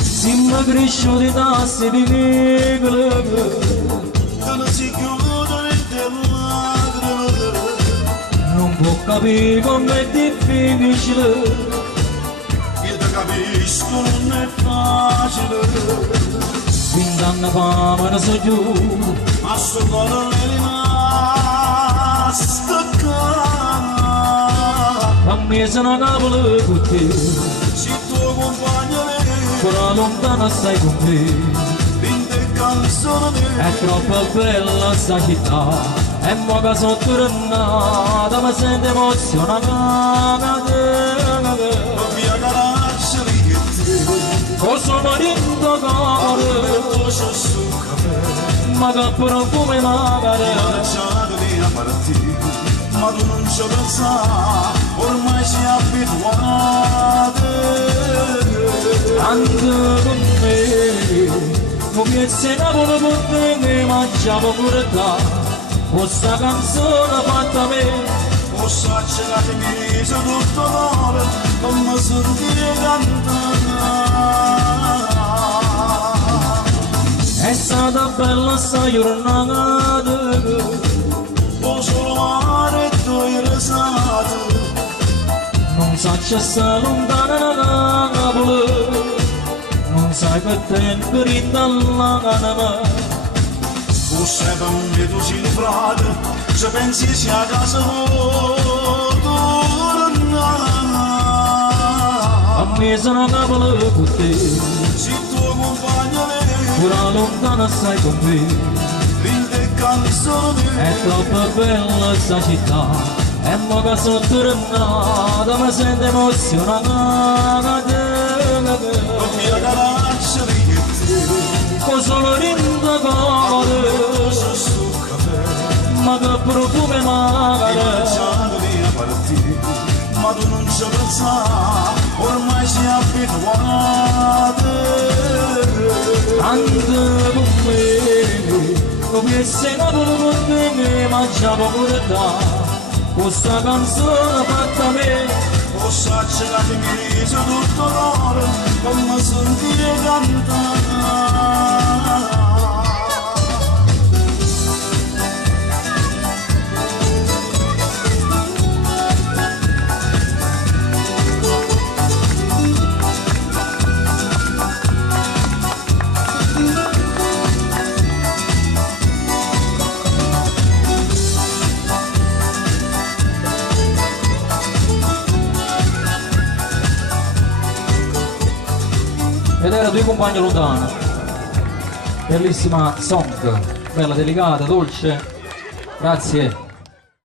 Simma cresciuti tassi di negro, non si chiudono in lacrime, non può capire com'è difficile, io ti capisco non è facile, 20 anni fa me ne so giù, ma sto cuore è rimasto qua. a me sono cavolo con te, Se tuo compagno è, però lontano stai con me. vinte canzoni È troppo bella sta città, e mo che sono tornata mi sento emozionata. via caraccia di te, Posso morire in tuo cuore, dolce sul caffè, ma che profumo magari. marciato via partire, ma tu non ci pensa, ormai si è abituato. Anche con me, non mi sei Napoli con te che mangiavo pure da, questa canzone fatta a me. Possa cercare mise tutto l'ore, come sentire cantare. È stata bella sta giornata, O solo mare e due risate, non sa c'è sta lontana da Napoli, non sai che tempo rindanna. o sei per me tu sei frate, se pensi sia a casa A me sono cavolo con te, se tuo compagno è, pure lontana stai con me. vinte canzoni È troppo bella sta città, e mo che sono tornata mi sento emozionata. via caraccia di te, Con solo rinda cuore, dolce sul caffè, ma che profumo magari. marciato via partire, ma tu non ci pensa, ormai si è abituato. Anche con me, come se Napoli con te che mangiavo pure da, questa canzone fatta a me. Possa cercare mise tutto l'ore, come sentire cantare. Ed era Due compagni lontani, bellissima song, bella delicata, dolce, grazie.